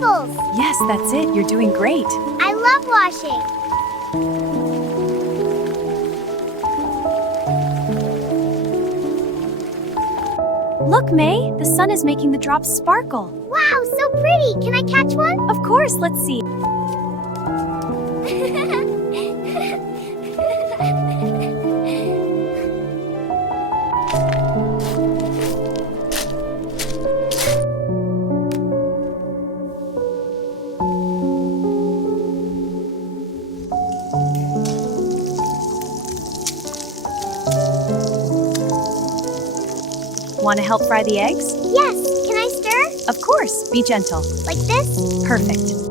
bubbles. Yes, that's it. You're doing great. I love washing. Look, May, the sun is making the drops sparkle. Wow, so pretty. Can I catch one? Of course, let's see. Want to help fry the eggs? Yes. Can I stir? Of course, be gentle. Like this? Perfect.